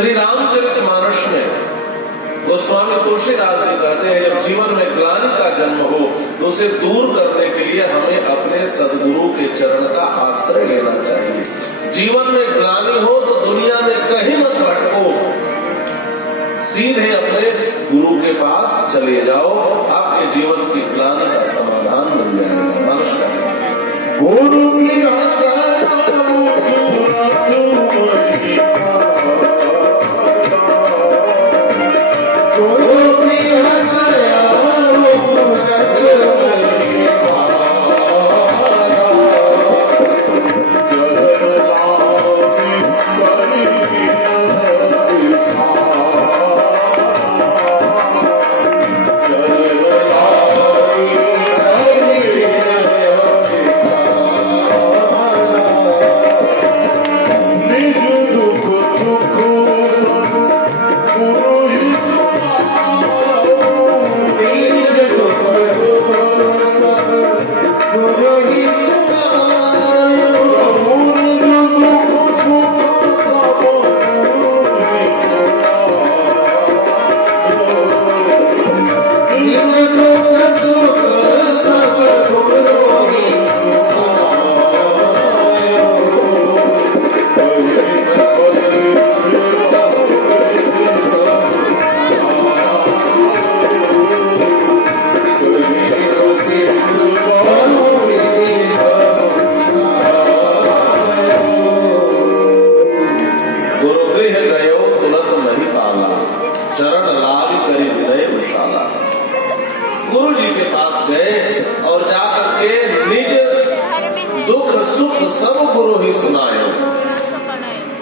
श्री रामचरितमानस में गोस्वामी तुलसीदास जी कहते हैं, जब जीवन में ग्लानि का जन्म हो तो उसे दूर करने के लिए हमें अपने सद्गुरु के चरण का आश्रय लेना चाहिए। जीवन में ग्लानि हो तो दुनिया में कहीं मत भटको, सीधे अपने गुरु के पास चले जाओ, आपके जीवन की ग्लानि का समाधान मिल जाएगा। नमस्कार। गुरु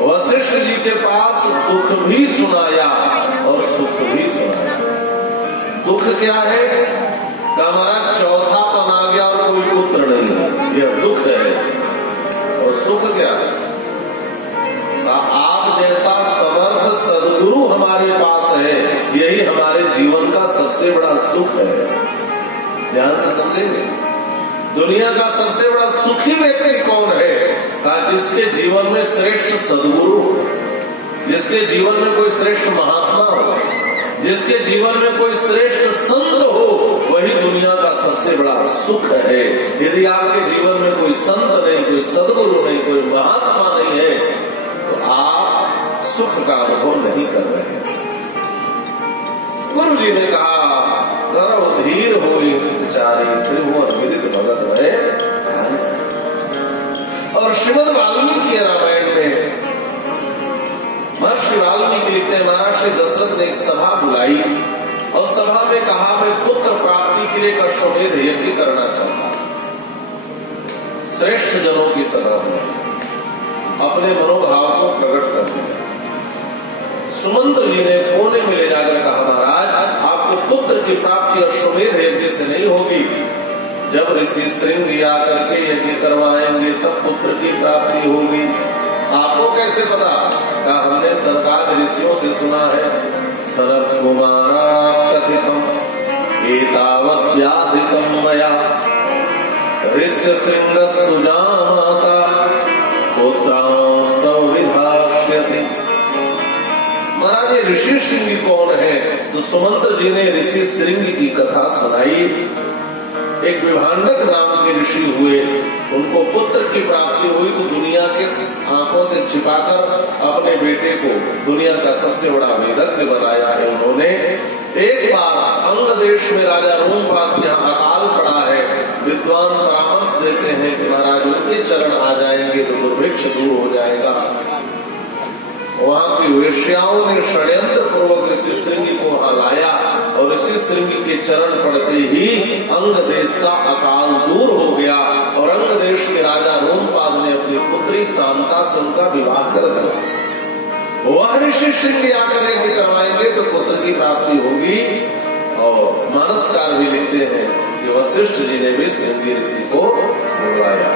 वशिष्ठ जी के पास दुख भी सुनाया और सुख भी सुनाया। दुख क्या है? हमारा चौथापन आ गया और कोई पुत्र नहीं है, यह दुख है। और सुख क्या है? आप जैसा समर्थ सद्गुरु हमारे पास है, यही हमारे जीवन का सबसे बड़ा सुख है। ध्यान से समझेंगे। दुनिया का सबसे बड़ा सुखी व्यक्ति कौन है? जिसके जीवन में श्रेष्ठ सद्गुरु, जिसके जीवन में कोई श्रेष्ठ महात्मा हो, जिसके जीवन में कोई श्रेष्ठ संत हो, वही दुनिया का सबसे बड़ा सुख है। यदि आपके जीवन में कोई संत नहीं, कोई सद्गुरु नहीं, कोई महात्मा नहीं है, तो आप सुख का अनुभव नहीं कर रहे हैं। गुरु जी ने कहा, गर्व धीर हो सुचारी त्रिभुवन विदित भगत भय। और श्रीमद् वाल्मीकि रामायण में महर्षि वाल्मीकि लिखते हैं, महाराज दशरथ ने एक सभा बुलाई और सभा में कहा, मैं पुत्र प्राप्ति के लिए एक अश्वमेध यज्ञ करना चाहता। श्रेष्ठ जनों की सभा में अपने मनोभाव को प्रकट कर दिया। सुमंत्र जी ने कोने में ले जाकर कहा, महाराज आपको पुत्र की प्राप्ति अश्वमेध यज्ञ से नहीं होगी, जब ऋषि श्रृंग आकर के यज्ञ करवाएंगे तब पुत्र की प्राप्ति होगी। आपको कैसे पता? कहा, हमने सरकार ऋषियों से सुना है, सरद कुमारा कथितम एतावत् व्याधितम मया ऋष्य श्रृंगस्तु जामाता पुत्रांस्तव विधास्यति। महाराज ये ऋषि श्रृंगी कौन है? तो सुमंत्र जी ने ऋषि श्रृंगी की कथा सुनाई। एक विभांडक नाम के ऋषि हुए, उनको पुत्र की प्राप्ति हुई तो दुनिया के आंखों से छिपाकर अपने बेटे को दुनिया का सबसे बड़ा वेदज्ञ बनाया है उन्होंने। एक बार अंग देश में राजा रोमपाद यहाँ अकाल पड़ा है, विद्वान परामर्श देते हैं कि महाराज उनके चरण आ जाएंगे तो दुर्भिक्ष दूर हो जाएगा। वहां की वेश्याओं ने षड्यंत्र पूर्वक ऋषि श्रृंगी को वहां लाया और ऋषि श्रृंगी के चरण पड़ते ही अंग देश का अकाल दूर हो गया और अंग देश के राजा रोमपाद ने अपनी पुत्री शांता से उनका विवाह कर दिया। वह ऋषि श्रृंगी आकर यज्ञ करवाएंगे तो पुत्र की प्राप्ति होगी। और मानसकार भी लिखते हैं कि वशिष्ठ जी ने भी श्रृंगी ऋषि को बुलवाया।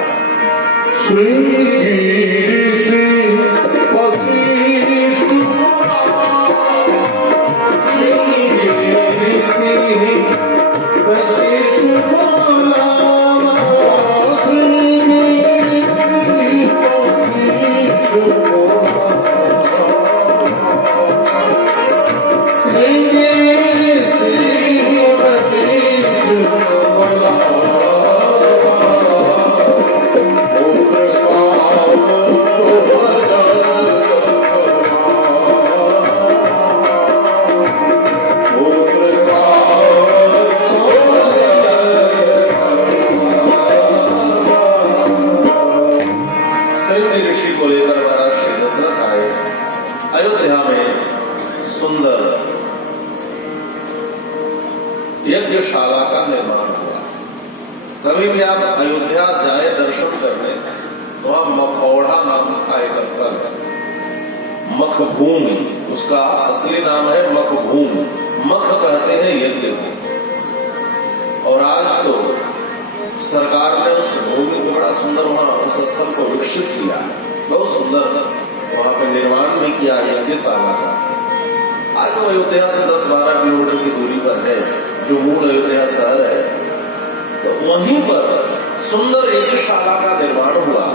अयोध्या में सुंदर यज्ञशाला का निर्माण हुआ। कभी भी आप अयोध्या जाए दर्शन करने तो वहां मखौड़ा नाम का एक स्थल है, मखभूमि, उसका असली नाम है मखभूमि। मख कहते हैं यज्ञ को। और आज तो सरकार ने उस भूमि को बड़ा सुंदर वहां उस स्थल को विकसित किया, बहुत सुंदर वहां पे निर्माण भी किया यज्ञशाला का। आज वो अयोध्या से 10-12 किलोमीटर की दूरी पर है, जो मूल अयोध्या शहर है, तो वहीं पर सुंदर यज्ञशाला का निर्माण हुआ।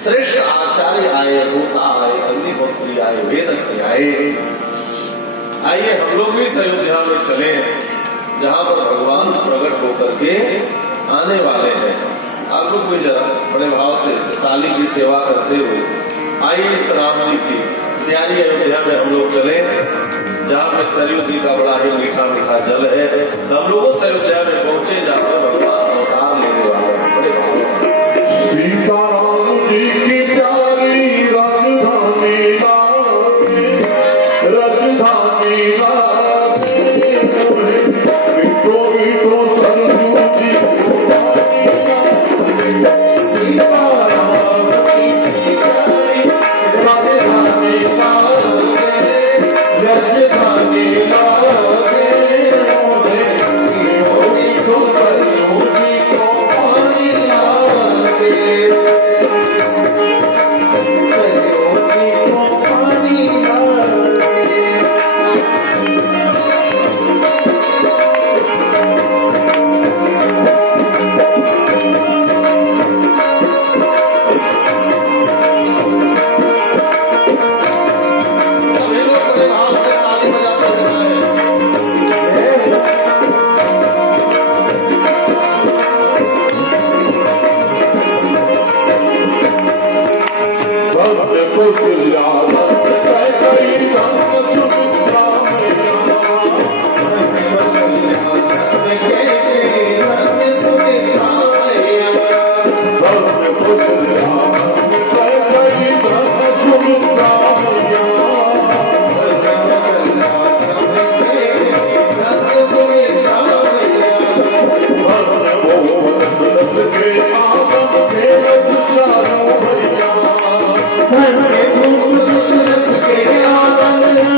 श्रेष्ठ आचार्य आए, होता आए, अग्निहोत्री आए, वेदज्ञ आए। आइए हम लोग भी इस अयोध्या में चले जहां पर भगवान प्रकट होकर के आने वाले हैं। आप लोग भी जरा बड़े भाव से ताली की सेवा करते हुए आइए इस राम जी की प्यारी अयोध्या में हम लोग चले, जहाँ पे सरयू जी का बड़ा ही मीठा मीठा जल है। तो हम लोग उस अयोध्या में पहुंचे जहाँ पर भगवान अवतार लेने वाले हैं। बड़े भाव सीताराम जी की प्यारी राजधानी लागे, राजधानी लागे, मीठो मीठो सरयू जी को पानी लागे। सीताराम जी की प्यारी राजधानी लागे, राजधानी लागे, मीठो मीठो सरयू जी को पानी लागे। के आंगन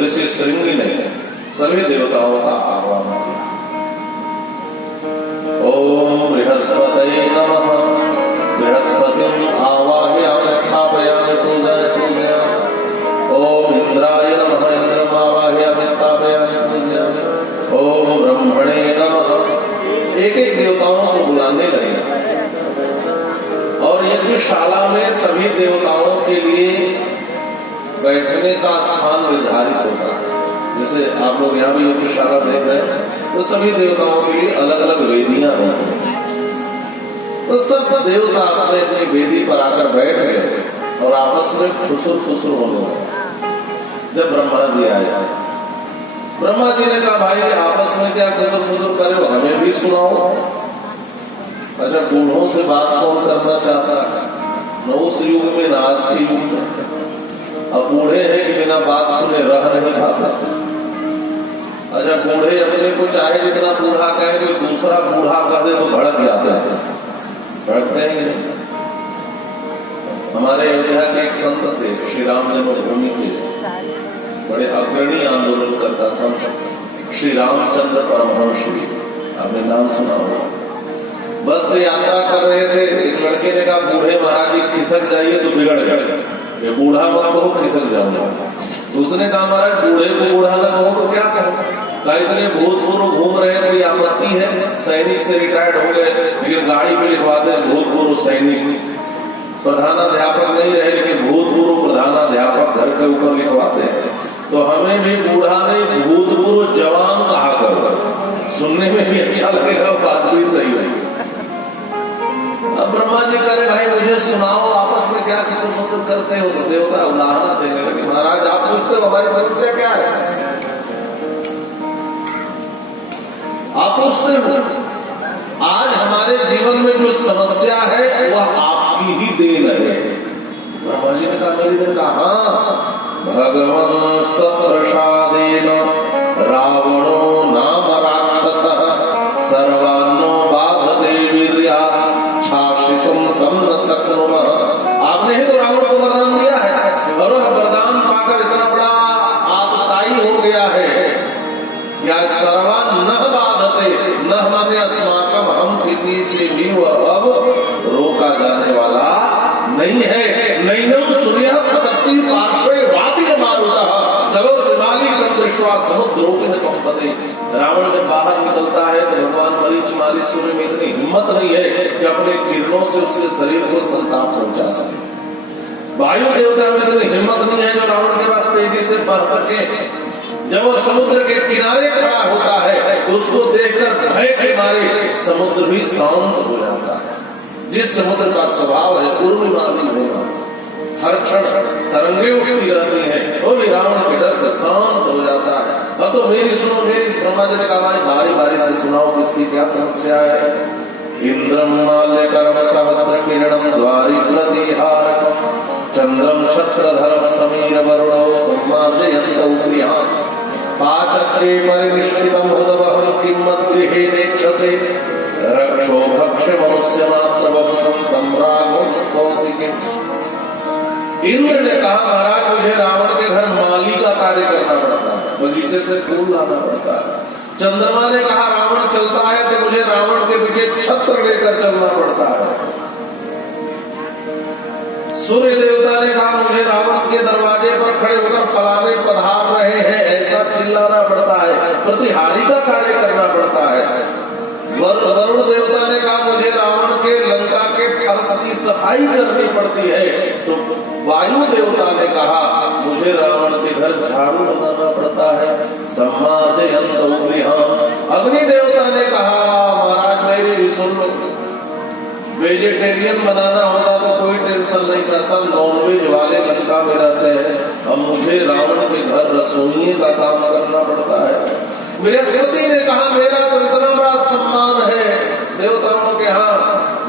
ऋषि श्रृंगी ने सभी देवताओं का आह्वान किया। ओम बृहस्पतये नमः। बृहस्पतिम् आवाहयामि स्थापयामि पूजयामि। ओम इंद्राय नमः। इंद्रम् आवाहयामि स्थापयामि पूजयामि। ओम ब्रह्मणे नमः। एक एक देवताओं को बुलाने लगे और यज्ञशाला में सभी देवताओं के लिए बैठने का स्थान निर्धारित होता है। जैसे आप लोग यहाँ भी यज्ञशाला देख रहे हैं तो सभी देवताओं के लिए अलग अलग वेदियां होती हैं। तो सब देवता अपने अपनी वेदी पर आकर बैठ गए और आपस में फुसुर फुसुर होने लगे। जब ब्रह्मा जी आए, ब्रह्मा जी ने कहा भाई आपस में क्या फुसुर फुसुर करे, हमें भी सुनाओ। अच्छा, बूढ़ों से बात कौन करना चाहता है? न उस युग में न आज के युग में। अब बूढ़े हैं कि बिना बात सुने रह नहीं पाते। अच्छा, बूढ़े अपने को चाहे जितना बूढ़ा कहे, कोई दूसरा बूढ़ा कह दे तो भड़क जाते हैं। भड़कते हैं नहीं। हमारे अयोध्या के एक संत थे, श्री राम जन्मभूमि के बड़े अग्रणी आंदोलन करता संत श्री रामचंद्र परमहंस। आपने नाम सुना होगा। बस से यात्रा कर रहे थे, एक लड़के ने कहा बूढ़े महाराज जी खिसक जाइए तो बिगड़ गए, ये बूढ़ा मत कहो खिसक जाऊंगा। उसने कहा महाराज बूढ़े को बूढ़ा न कहो तो क्या कहो, इतने भूतपूर्व घूम रहे हैं, कोई आपत्ति है? सैनिक से रिटायर्ड हो गए लेकिन गाड़ी में लिखवा दे भूतपूर्व सैनिक। प्रधानाध्यापक नहीं रहे लेकिन भूतपूर्व प्रधानाध्यापक घर के ऊपर लिखवाते हैं। तो हमें भी बूढ़ा नहीं भूतपूर्व जवान कहा कर, सुनने में भी अच्छा लगेगा, बात भी सही है। अब ब्रह्मा जी कह रहे भाई मुझे सुनाओ, आपस में क्या किशोर मसद करते हो? तो देवता उदाहरण देने लगे। महाराज आप पूछते हो हमारी समस्या क्या है? आप पूछते हो आज हमारे जीवन में जो समस्या है वह आपकी ही देन है। ब्रह्मा जी ने कहा मेरी देन? कहा भगवान प्रसादेन रावणो नाम राक्षस सर्वान्नो बाधते वीर्यात् शासितुम तम न शक्नुमः। आपने ही तो रावण को वरदान दिया है और वह वरदान पाकर इतना बड़ा आतताई हो गया है या सर्वान न बाधते, न हमारे अस्माकम, हम किसी से भी वह अब रोका जाने वाला नहीं है। नैनम सूर्य प्रतप्ति पार्श्वे वाति मारुतः चलो विमाली दृष्टवा समुद्रोपिन कंपते। रावण जब बाहर निकलता है तो भगवान मरीचिमाली सूर्य में इतनी हिम्मत नहीं है कि अपने किरणों से उसके शरीर को संताप पहुंचा सके। वायु देवता में इतनी हिम्मत नहीं है जो रावण के पास तेजी से बढ़ सके। जब वो समुद्र के किनारे खड़ा होता है तो उसको देखकर भय के मारे समुद्र भी शांत हो जाता है। जिस समुद्र का स्वभाव है उर्मिमाली होना, हर क्षण तरंगे उठती रहती है, वो भी रावण के डर से शांत हो जाता है। अब तो मेरी सुनो, मेरी ब्रह्मा जी ने कहा भाई बारी बारी से सुनाओ किसकी क्या समस्या है। इंद्रम माल्य कर्म सहस्र किरणम द्वारी प्रतिहारकम चंद्रम छत्रधरम समीर वरुणो सम्मार्जयन्तौ गृहान् पाचक्रे परिनिष्ठितं हुदवहं किम्मद्गृहे नेक्षसे रक्षो भक्ष्य मनुष्य मात्र वपुषं तं राघवं कौशिकीम्। इंद्र ने कहा महाराज मुझे रावण के घर माली का कार्य करना पड़ता है, बगीचे से फूल लाना पड़ता है। चंद्रमा ने कहा रावण चलता है तो मुझे रावण के पीछे छत्र लेकर चलना पड़ता है। सूर्य देवता ने कहा मुझे रावण के दरवाजे पर खड़े होकर फलाने पधार रहे हैं ऐसा चिल्लाना पड़ता है, प्रतिहारी का कार्य करना पड़ता है। वरुण देवता ने कहा मुझे रावण के लंका के फर्श की सफाई करनी पड़ती है। तो वायु देवता ने कहा मुझे रावण के घर झाड़ू लगाना पड़ता है। सम्मार्जयन्तौ गृहान्। अग्नि देवता ने कहा महाराज मेरी भी सुन लो। वेजिटेरियन बनाना होता तो कोई टेंशन नहीं था, सब नॉनवेज वाले लंका में रहते हैं। अब मुझे रावण के घर रसोइये का काम करना पड़ता है। बृहस्पति ने कहा मेरा तो इतना बड़ा सम्मान है देवताओं के यहाँ,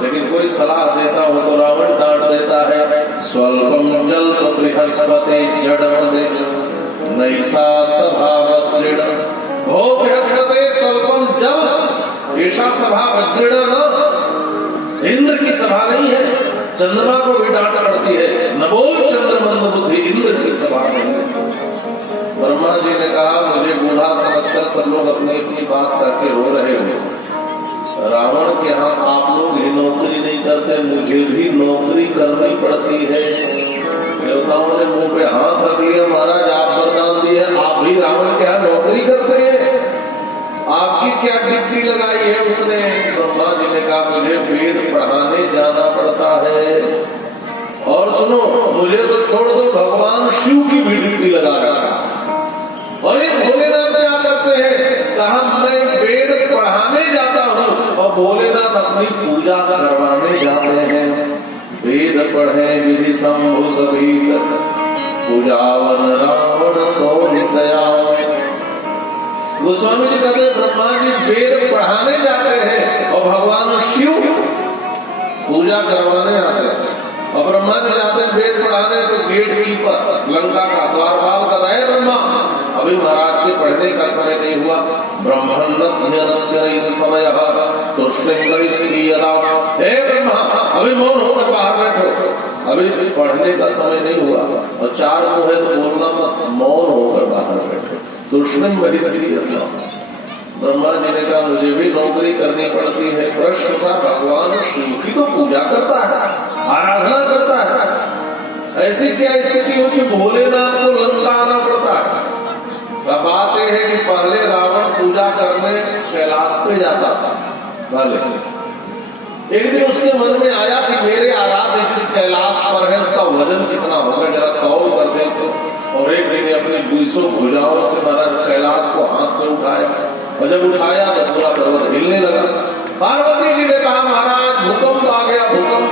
लेकिन कोई सलाह देता हो तो रावण डांट देता है। स्वल्पम जल बृहस्पति जड़ नैसा सभा वज्रिण, हो बृहस्पति स्वल्पम जल, ऐसा सभा वज्रिण न, इंद्र की सभा नहीं है, चंद्रमा को भी डांट पड़ती है। न बोल चंद्रमंद बुद्धि, इंद्र की सभा नहीं है। ब्रह्मा जी ने कहा मुझे बूढ़ा समझकर सब लोग अपनी अपनी बात कहते रो रहे हो। रावण के यहाँ आप लोग ही नौकरी नहीं करते, मुझे भी नौकरी करनी पड़ती है। देवताओं ने मुंह पे हाथ रख लिया, महाराज आप वरदान दिए, आप भी रावण के यहाँ नौकरी करते हैं, आपकी क्या ड्यूटी लगाई है उसने? ब्रह्मा जी ने कहा मुझे वेद पढ़ाने जाना पड़ता है। और सुनो, मुझे तो छोड़ दो, भगवान शिव की भी ड्यूटी लगा रहा है। और ये भोलेनाथ क्या करते हैं? कहा मैं वेद पढ़ाने जाता हूँ और भोलेनाथ अपनी पूजा करवाने जाते हैं। वेद पढ़े विधि शंभु सभीत, पूजावन रावण सोनितया। गोस्वामी जी कहते ब्रह्मा जी वेद पढ़ाने जाते हैं और भगवान शिव पूजा करवाने आते हैं। और ब्रह्मा जी जाते हैं वेद पढ़ाने तो गेट कीपर लंका का द्वारपाल का है ब्रह्मा, अभी महाराज के पढ़ने का समय नहीं हुआ। ब्रह्मण्य इस समय हे ब्रह्मा अभी मौन होकर बाहर बैठो, अभी पढ़ने का समय नहीं हुआ। और चार को है तो बोलना मत, मौन होकर बाहर बैठो। दुश्मन बहिष्कृत। ब्रह्मा जी ने कहा मुझे भी नौकरी करनी पड़ती है। प्रश्न था भगवान शिव की तो पूजा करता है, आराधना करता है, ऐसी क्या स्थिति हो कि भोलेनाथ को लंका आना पड़ता है? बात यह है कि पहले रावण पूजा करने कैलाश पे जाता था। पहले एक दिन उसके मन में आया कि मेरे आराध्य जिस कैलाश पर है उसका वजन कितना होगा, जरा तौल कर दे तो। और एक दिन अपनी 200 भुजाओं से महाराज कैलाश को हाथ में उठाया, और जब उठाया तो पूरा पर्वत हिलने लगा। पार्वती जी ने कहा महाराज भूकंप आ गया, भूकंप।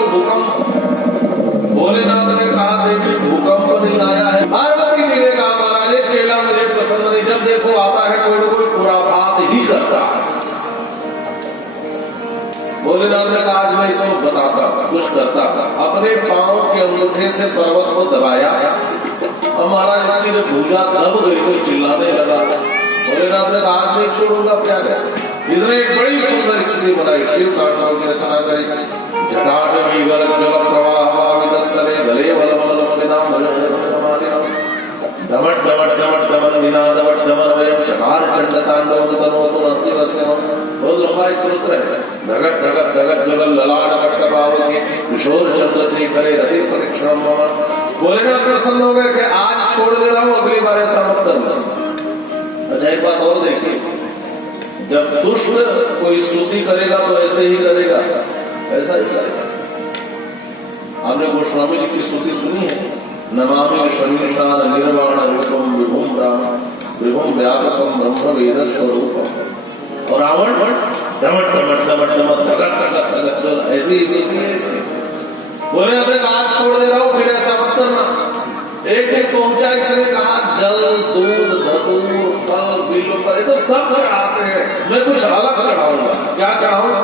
भोलेनाथ ने कहा देवी भूकंप नहीं आया है। पार्वती जी ने कहा महाराज एक चेला मुझे पसंद नहीं, जब देखो आता है कोई न कोई खुराफात ही करता है। भोलेनाथ ने कहा आज मैं इसको बताता कुछ करता था। अपने पांव के अंगूठे से पर्वत को दबाया और महाराज इसकी जब भुजा दब गई तो चिल्लाने लगा। भोलेनाथ ने कहा आज नहीं छोड़ूंगा प्यार है। इसने एक बड़ी सुंदर स्थिति बनाई, शिव तांडव की रचना करी। जटाटवी गलत जल प्रवाह विदस्तरे गले बल बल विनाम डमट डमट डमट डमन विनादवट डमन वयम चकार चंड तांडव तनोतु नस्य वस्य। बहुत लंबा एक सूत्र है। धगत धगत धगत ज्वलन ललाट कटकबाव के किशोर चंद्रशेखरे रति परिक्षण। भोलेनाथ प्रसन्न हो गए कि आज छोड़ दे रहा हूँ, अगली बार ऐसा मत करना। अच्छा एक बात और देखिए, जब दुष्ट कोई स्तुति करेगा तो ऐसे ही करेगा, ऐसा ही करेगा। आपने गोस्वामी जी की स्तुति सुनी है, नमामि शमीशान निर्वाण रूपम विभुम ब्रह्म विभुम व्यापकम ब्रह्म वेद स्वरूपम। और रावण डमट डमट डमट डमट तगट तगट तगट ऐसी ही स्तुति है। बोले अपने आज छोड़ दे रहा हूँ, फिर ऐसा मत करना। एक दिन पहुंचा, इसने कहा जल दूध धतूर फल बीजों पर तो सब चढ़ाते हैं, मैं कुछ अलग चढ़ाऊंगा। क्या चढ़ाऊंगा?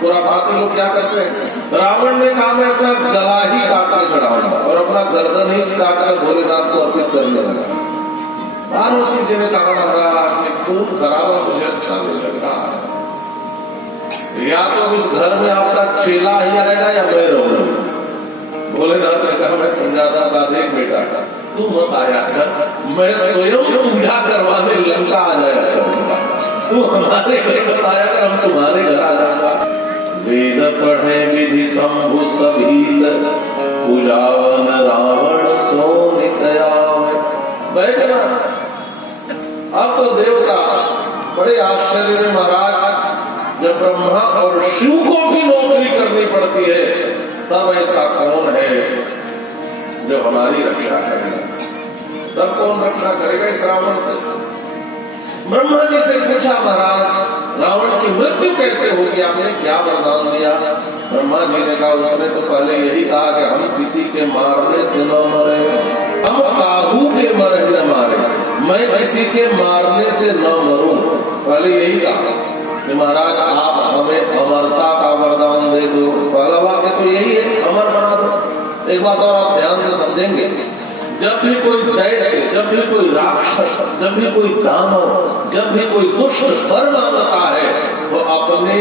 पूरा बातें लोग क्या करते हैं। रावण ने कहा मैं अपना गला ही काट कर चढ़ाऊंगा और अपना गर्दन ही काट कर भोलेनाथ को अर्पित करने लगा। पार्वती जी ने कहा आपने खून खराबा, मुझे अच्छा नहीं लग रहा है, या तो इस घर में आपका चेला ही आएगा या मैं रहूंगा। भोलेनाथ ने कहा मैं समझाता था, देख बेटा तू मत आया कर, मैं स्वयं पूजा करवाने लंका आ जाया करूंगा, तू हमारे घर बताया कर, हम तुम्हारे घर आ जाऊंगा। वेद पढ़े विधि शंभु सभीत, पूजावन रावण सोनितया। बैठना अब तो देवता बड़े आश्चर्य में महाराज, जब ब्रह्मा और शिव को भी नौकरी करनी पड़ती है तब ऐसा कौन है जो हमारी रक्षा करेगा? तब कौन रक्षा करेगा इस रावण से? ब्रह्मा जी से पूछा महाराज रावण की मृत्यु कैसे होगी? आपने क्या वरदान दिया? ब्रह्मा जी ने कहा उसने तो पहले यही कहा कि हम किसी के मारने से न मरे, हम काहू के मरे न मारे, मैं किसी के मारने से न मरूं। पहले यही कहा कि महाराज आप हमें अमरता का वरदान दे दो। पहला वाक्य तो यही है, अमर बना दो। एक बात और आप ध्यान से समझेंगे, जब भी कोई दैत्य, जब भी कोई राक्षस, जब भी कोई दानव, जब भी कोई दुष्ट वर मांगता है तो अपने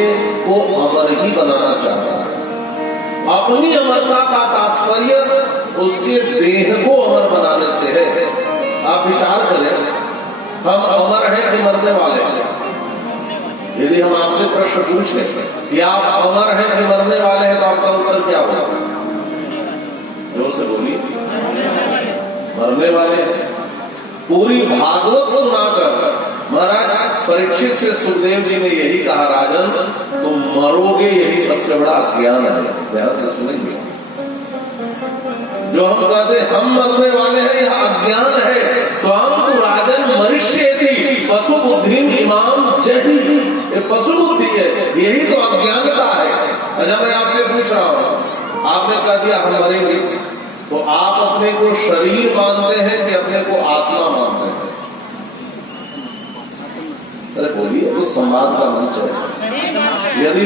को अमर ही बनाना चाहता है। अपनी अमरता का तात्पर्य उसके देह को अमर बनाने से है। आप विचार करें, हम अमर हैं कि मरने वाले हैं? यदि हम आपसे प्रश्न पूछें कि आप अमर हैं कि मरने वाले हैं, तो आपका उत्तर क्या होगा? जोर से बोलिए। मरने वाले हैं। पूरी भागवत सुनाकर महाराज परीक्षित से सुखदेव जी ने यही कहा, राजन तुम मरोगे, यही सबसे बड़ा अज्ञान है। ध्यान से सुनेंगे, जो हम कहते हम मरने वाले हैं यह अज्ञान है। तो हम तो राजन मरिष्येति पशु बुद्धि इमाम जहि, ये पशु बुद्धि है, यही तो अज्ञानता है। अच्छा मैं आपसे पूछ रहा हूं, आपने कह दिया हम मरेंगे, तो आप अपने को शरीर मानते हैं कि अपने को आत्मा मानते हैं? अरे बोलिए, तो संवाद का मंच है। यदि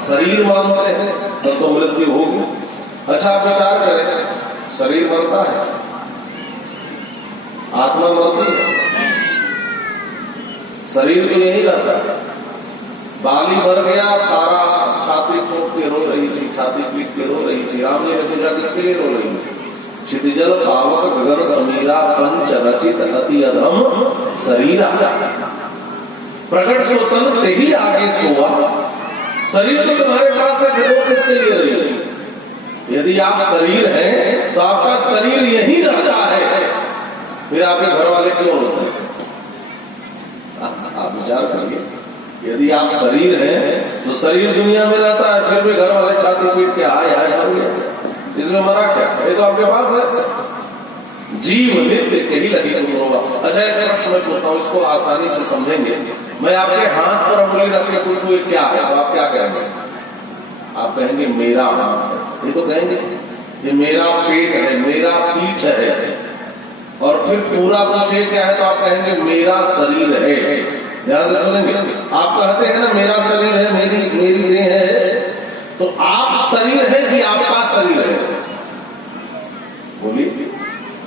शरीर मानते हैं तो मृत्यु होगी। अच्छा आप विचार करें, शरीर मरता है, आत्मा मरती है, शरीर तो यही रहता है। बाली मर गया, तारा छाती ठोक के रो रही थी, छाती पीट के रो रही थी। राम जी ने पूछा किसके लिए रो रही थी? क्षितिजल पावक गगन समीरा पंच रचित अति अधम शरीरा, प्रकट स्वतंत्र ते ही आगे सोआ। शरीर तो तुम्हारे पास है, फिर वो किसके लिए रही? यदि आप शरीर हैं तो आपका शरीर यही रहता है, फिर आपके घर वाले क्यों रोते हैं? आप विचार करिए, यदि आप शरीर हैं तो शरीर दुनिया में रहता है, फिर भी घर वाले छाती पीट के आए इसमें मरा क्या? ये तो आपके पास है। जीव नित्य कही लगी तुम होगा। अच्छा एक प्रश्न मैं पूछता हूँ, इसको आसानी से समझेंगे। मैं आपके हाथ पर उंगली रख के पूछूं ये क्या है, तो आप क्या कहेंगे? आप कहेंगे मेरा हाथ है। ये तो कहेंगे ये मेरा पेट है, मेरा पीठ है। और फिर पूरा पूछे क्या है, तो आप कहेंगे मेरा शरीर है। ध्यान से सुनेंगे, आप कहते हैं ना मेरा शरीर है, मेरी देह है, तो आप शरीर है कि आपका शरीर है? बोलिए,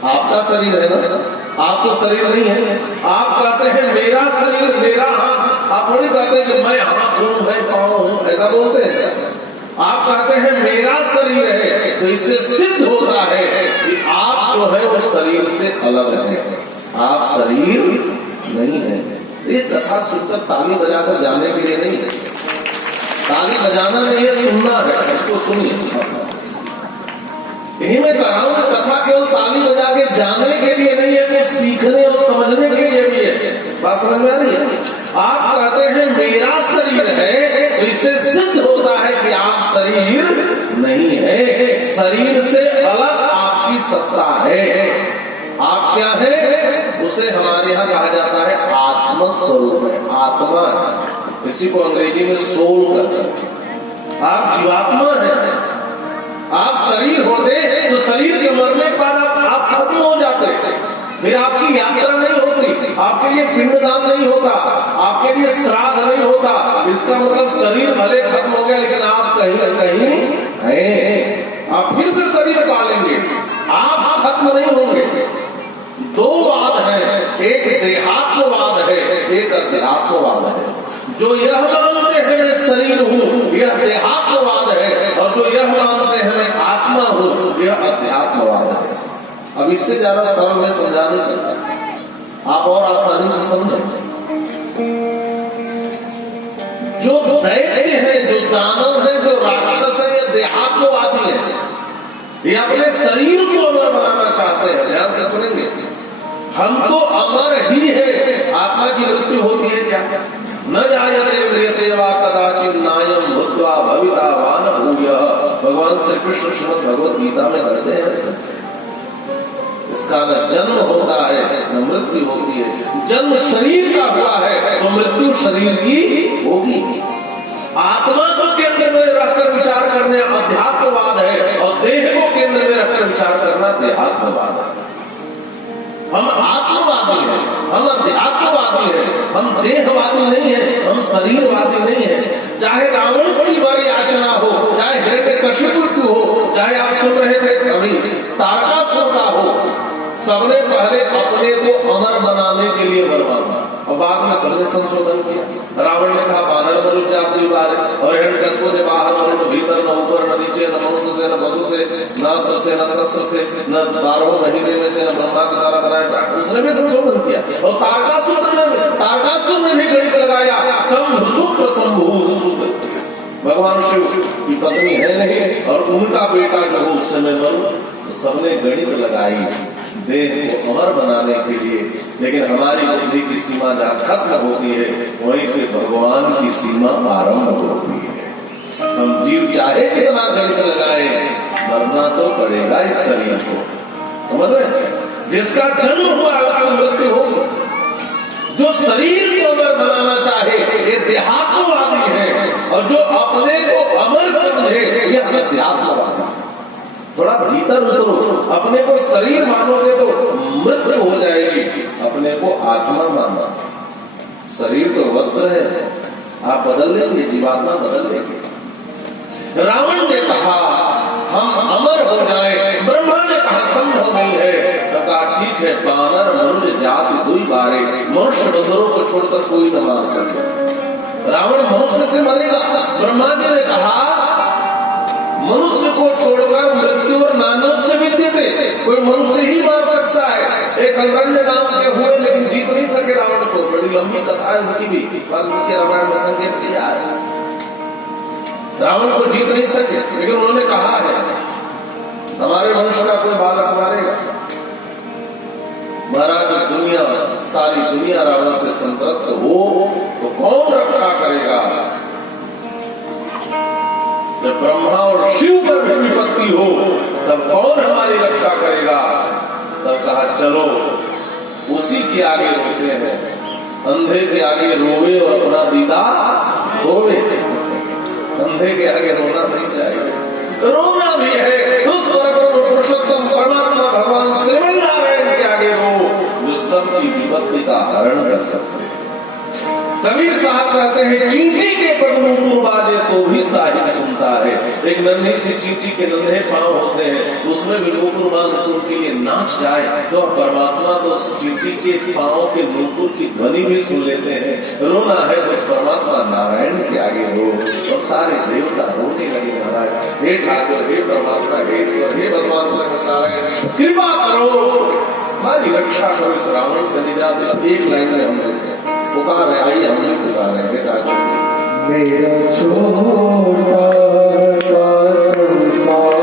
आपका शरीर है ना, आप तो शरीर नहीं है। आप कहते हैं मेरा शरीर, मेरा हाथ, आप थोड़ी कहते हैं कि मैं हाथ हूं, मैं पांव हूं, ऐसा बोलते हैं। आप कहते हैं मेरा शरीर है, तो इससे सिद्ध होता है कि आप जो है वो शरीर से अलग है, आप शरीर नहीं है। ये कथा सुनकर ताली बजाकर जाने के लिए नहीं है, ताली बजाना नहीं है, सुनना है। इसको सुनिए, यही मैं कह रहा हूं कि कथा केवल ताली बजा के जाने के लिए नहीं है, कुछ सीखने और समझने के लिए भी है। बात समझ में आ रही है? आप कहते हैं मेरा शरीर है, तो इससे सिद्ध होता है कि आप शरीर नहीं है, शरीर से अलग आपकी सत्ता है। आप क्या है? उसे हमारे यहाँ कहा जाता है आत्म स्वरूप है, आत्मा है। इसी को अंग्रेजी में सोल कहते हैं। आप जीवात्मा है। आप शरीर होते तो शरीर के मरने के बाद आप खत्म हो जाते, फिर आपकी यात्रा नहीं होती, आपके लिए पिंडदान नहीं होता, आपके लिए श्राद्ध नहीं होता। इसका मतलब शरीर भले खत्म हो गया, लेकिन आप कहीं न कहीं हैं। आप फिर से शरीर पालेंगे, आप खत्म नहीं होंगे। दो वाद है, एक देहात्मवाद है, एक अध्यात्मवाद है। जो यह मानते हैं मैं शरीर हूँ, यह देहात्मवाद है, और जो यह मानते हैं मैं आत्मा हूँ, यह अध्यात्मवाद है। अब इससे ज्यादा सरल में समझा नहीं सकता, आप और आसानी से समझें। जो दैत्य है, जो दानव है, जो राक्षस है, ये देहात्मवादी है, ये अपने शरीर को अमर बनाना चाहते हैं। ध्यान से सुनेंगे, हम तो अमर ही है। आत्मा की मृत्यु होती है क्या? न जायते म्रियते वा कदाचित् नायं भूत्वा भविता वा न भूयः। भगवान श्री कृष्ण श्रीमद् भगवद गीता में कहते हैं इसका न जन्म होता है न मृत्यु होती है। जन्म शरीर का हुआ है तो मृत्यु शरीर की होगी। आत्मा को केंद्र में रखकर विचार अध्यात्मवाद है। हम आत्मवादी हैं, हम अध्यात्मवादी हैं, हम देहवादी नहीं है, हम शरीरवादी नहीं है। चाहे रावण की वर याचना हो, चाहे हिरण्यकशिपु की हो, चाहे आप सुन रहे थे अभी तारकासुर का हो, सबने पहले अपने को अमर बनाने के लिए वर मांगा और बाद में सबने संशोधन किया। रावण ने कहा बानर बन जा अगली बार, और हिरण्यकशिपु से बाहर न भीतर, न ऊपर न नीचे, न मनुष्य से न पशु से, न अस्त्र से न शस्त्र से, न 12 महीने में से, न ब्रह्मा के द्वारा बनाए, उसने भी संशोधन किया। और तारकासुर ने भी गणित लगाया, शंभु शंभु सूत्र। भगवान शिव की पत्नी है नहीं और उनका बेटा जो हो उस समय मर, सबने गणित लगाई देह को अमर बनाने के लिए। लेकिन हमारी बुद्धि की सीमा जहाँ खत्म होती है, वहीं से भगवान की सीमा आरंभ होती है। हम जीव चाहे जितना गणित लगाए, मरना तो पड़ेगा इस शरीर को, समझ रहे? जिसका जन्म हुआ उसकी मृत्यु होगी। जो शरीर को अमर बनाना चाहे ये देहात्मवादी है, और जो अपने को अमर समझे ये अध्यात्मवादी है। थोड़ा भीतर उतरो, अपने को शरीर मानोगे तो मृत्यु हो जाएगी, अपने को आत्मा मानना। शरीर तो वस्त्र है, आप बदल लेंगे, जीवात्मा बदल लेंगे। रावण ने कहा हम अमर हो जाए, ब्रह्मा ने कहा संभव नहीं है। कहा ठीक है, बानर मनुष्य जाति दुई बारे, मनुष्य बंदरों को छोड़कर कोई न मार सकता। रावण मनुष्य से मरेगा। ब्रह्मा जी ने कहा मनुष्य को छोड़कर मृत्यु और नानुष्य विद्य थे, कोई मनुष्य ही मार सकता है। एक अलरण्य नाम के हुए लेकिन जीत नहीं सके रावण को। बड़ी लंबी कथा है उनकी भी, वाल्मीकि रामायण में संकेत किया है। रावण को जीत नहीं सके, लेकिन उन्होंने कहा है हमारे वंश का कोई बालक मारेगा। महाराज दुनिया, सारी दुनिया रावण से संत्रस्त हो तो कौन रक्षा करेगा? जब ब्रह्मा और शिव पर भी विपत्ति हो तब कौन हमारी रक्षा करेगा? तब कहा चलो उसी के आगे रोते हैं, अंधे के आगे रोवे और अपना दीदा रोवे। अंधे के आगे रोना नहीं चाहिए, रोना भी है उस पुरुषोत्तम परमात्मा भगवान श्रीमन नारायण के आगे रो, जो सबकी विपत्ति का हरण कर सकते। कबीर साहब कहते हैं चींटी के पग नूपुर बाजे तो भी साहिब सुनता है। एक नन्ही सी चींटी के नन्हे पांव होते हैं, उसमें भी नूपुर बांध तो उनके लिए नाच जाए तो परमात्मा तो उस चींटी के पांव के नूपुर की ध्वनि भी सुन लेते हैं। रोना है तो उस परमात्मा नारायण के आगे रो, और सारे देवता रोने लगे महाराज, हे ठाकुर, हे परमात्मा, हे ईश्वर, हे भगवान नारायण कृपा करो, हमारी रक्षा करो, इस रावण से निजात दिला। एक लाइन में हम देते हैं पुकार है, आइए हम भी पुकार रहे हैं। मेरा छोटा सा संसार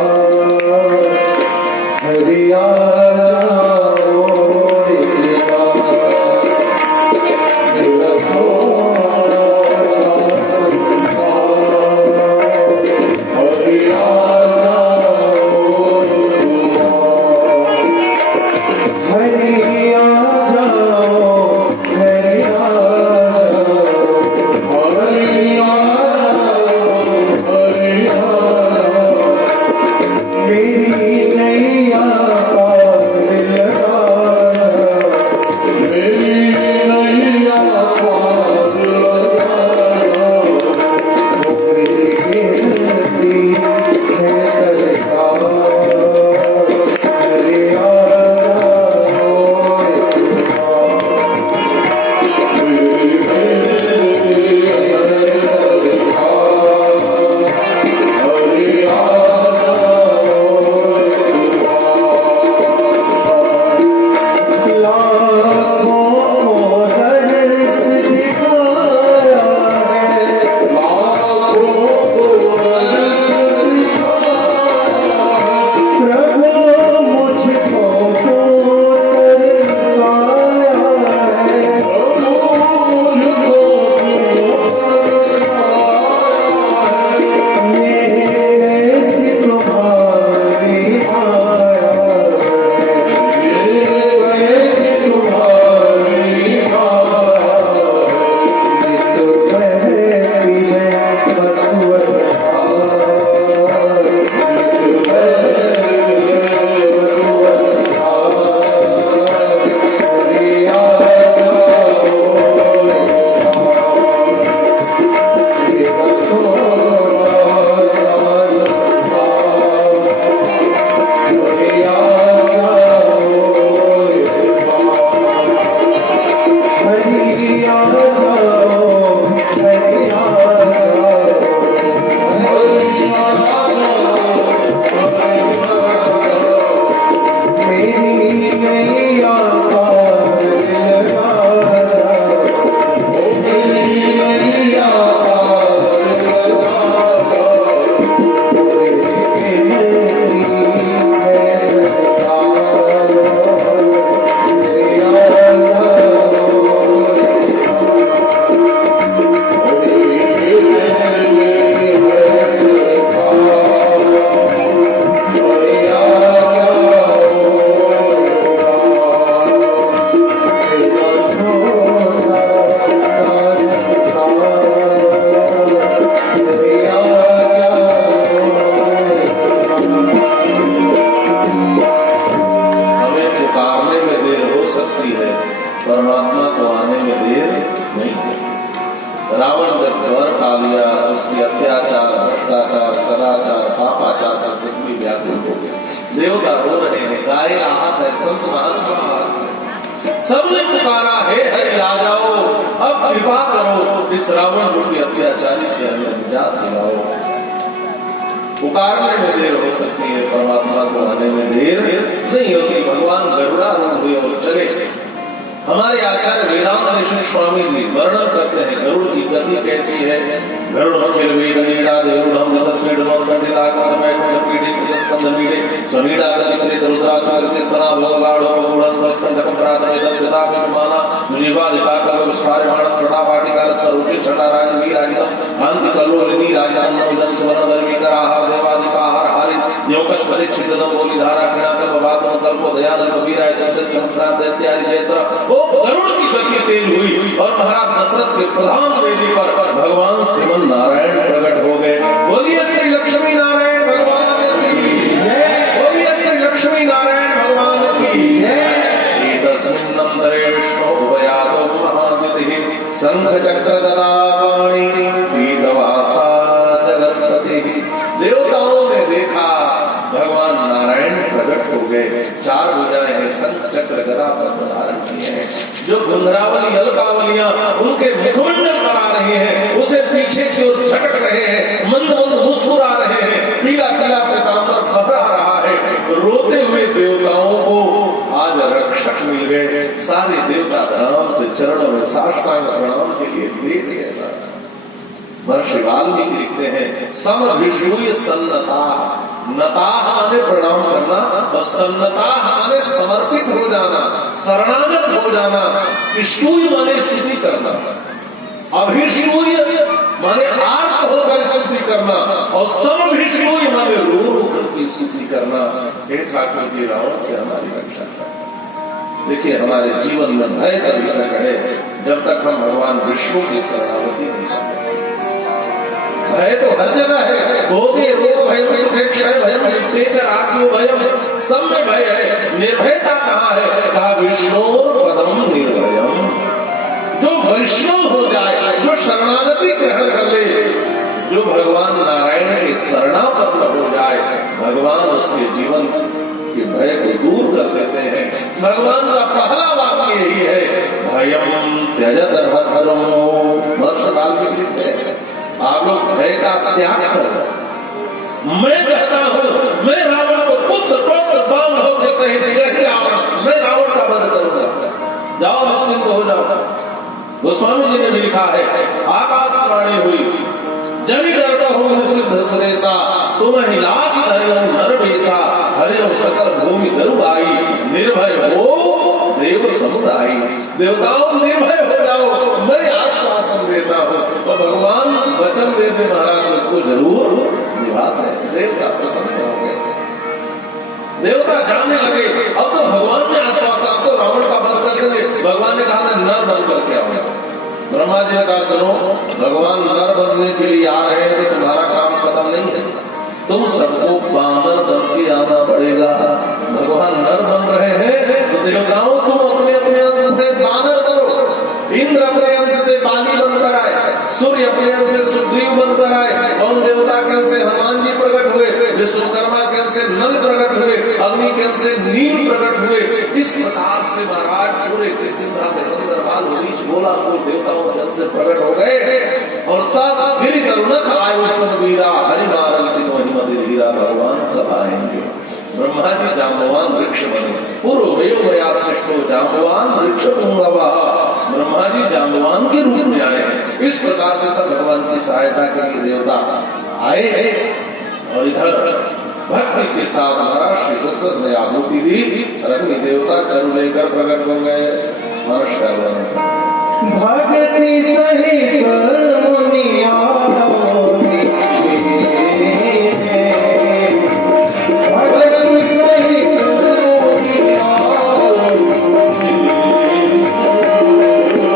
हरिया जाओ एक बार, मेरा छोटा सा संसार हरिया जाओ एक बार, हरिया जाओ कामाचार, भ्रष्टाचार, सदाचार, पापाचार से पृथ्वी व्याकुल हो गई। देवता रो रहे हैं, गाय आहत है, संत महात्मा आहत है। सबने पुकारा, हे हरि आ जाओ, अब कृपा करो, इस रावण रूपी अत्याचारी से हमें निजात दिलाओ। पुकारने में देर हो सकती है, परमात्मा को आने में देर नहीं होती। भगवान गरुड़ा रूप हुए और चले। हमारे आचार्य वेदांत देशिक स्वामी जी वर्णन करते हैं गरुड़ की गति कैसी है। गरुड़ नीड़ा देवुड़म विसर्पीडमो कंठिलाग्न वैकुंठ पीठे स्कंद मीडे स्वनीड़ा गति रुद्रासुरते सना भोगाढ़ो गुणस्पर्शंडक प्रातः दत्तता विमाना निवादिता कल विस्फारमाण स्फटा पाटिका रुचि छटा राजवीर राजितम कांति कल्लोलिनी राजनंदन इदं सुवर्ण दर्वीकराः देवादिकाहार हारि न्योकस परीक्षितम बोली धारा क्रीडाकल्प बातम कल्पो दयानंद कबीराय चंद्र चमत्कार दैत्यादि जयत्र। वो गरुड़ की गति तेज हुई और महाराज दशरथ के प्रधान वेदी पर भगवान श्रीमन नारायण प्रकट हो गए। बोलिए श्री लक्ष्मी नारायण भगवान की जय, बोलिए श्री लक्ष्मी नारायण भगवान की जय। तस्मिन् नंदरे विष्णु भयादो महाद्युतिः शंख चक्र गदा पाणि पीतवासा जगत्पतिः। देवताओं ने देखा भगवान नारायण प्रकट हो गए। चार भुजाएं हैं, शंख चक्र गदा पद्म धारण किए हैं। जो गुंगरावली अलकावलियां उनके मुखमंडल पर आ रही हैं, उसे पीछे की ओर झटक रहे हैं, मंद मंद मुस्कुरा रहे हैं, पीला पीला पीतांबर फहरा रहा है। रोते हुए देवताओं को आज रक्षक मिल गए। सारे देवता धाम से चरणों में साष्टांग प्रणाम के लिए देख गए। महर्षि वाल्मीकि लिखते हैं सम विष्णुय सन्नता। नता माने प्रणाम करना और सन्नता माने समर्पित हो जाना, शरणागत हो जाना। विष्णुय माने स्तुति करना, अभिष्णुय माने आर्त होकर स्तुति करना और सम विष्णुय माने रो रो करके स्तुति करना। हे ठाकुर जी रावण से हमारी रक्षा कर। देखिए हमारे जीवन में भय तभी तक है जब तक हम भगवान विष्णु की शरणागति नहीं करते। भय तो हर जगह है, भोगे रोग भयम सुखेक्षय भयम तेज आत्मो भयम, सब में भय है। निर्भयता कहाँ है? कहा विष्णु पदम निर्भयम। जो वैष्णव हो जाए, जो शरणागति ग्रहण कर ले, जो भगवान नारायण के शरणापन्न हो जाए, भगवान उसके जीवन के भय को दूर कर देते हैं। भगवान का पहला वाक्य यही है, भयम त्यजत भद्रमो। महर्षि वाल्मीकि लिखते हैं आप लोग भय का त्याग करो। मैं कहता हूं, मैं रावण को पुत्र पौत्र बांध होकर सहित मैं रावण का वध करूंगा। जाओ निश्चिंत हो जाओ। गोस्वामी जी ने भी लिखा है, आकाशवाणी हुई जब डरता हूँ सिद्ध सुरेशा, तुम ही लाज धरियो नरवेशा, हरियो सकल भूमि दरुआई, निर्भय हो देव समुदायी। देवताओं निर्भय हो जाओ, मैं आश्वासन देता हूँ। और भगवान वचन देते महाराज उसको जरूर निभाते हैं। देवता प्रसन्न हो गए, देवता जानने लगे अब तो भगवान ने आश्वासन, तो रावण का वध कर देंगे। भगवान ने कहा नर बन करके आओ। ब्रह्मा जी ने कहा सुनो, भगवान नर बनने के लिए आ रहे हैं, तो तुम्हारा काम खत्म नहीं है, तुम सबको बानर बन के आना पड़ेगा। भगवान नर बन रहे हैं तो देवताओं तुम अपने अपने अंश से बानर बनो। इंद्र अपने अंश से बाली बनकर आए, सूर्य अपने अंश से सुग्रीव बनकर आए, कौन देवता के अंश से हनुमान जी प्रकट हुए, विश्वकर्मा के अंश से नल प्रकट हुए, अग्नि के अंश से नील प्रकट हुए। इस प्रकार से महाराज पूरे कृष्ण दरबार बोला देवताओं के अंश से प्रकट हो गए और सब फिर करुणक आयु सब वीरा हरि नारद जी मधुर हीरा भगवान कब आएंगे। ब्रह्मा जी जाम्बवान वृक्ष बने, पूर्व वया सृष्टो जाम्बवान वृक्ष पुंगवा। ब्रह्मा जी जाम्बवान के रूप में आए। इस प्रकार से सब भगवान की सहायता के लिए देवता आए और इधर भक्ति के साथ महाराज श्री दशरथ ने आहुति दी। अग्नि देवता चरु लेकर प्रकट हो गए। नमस्कार। भक्ति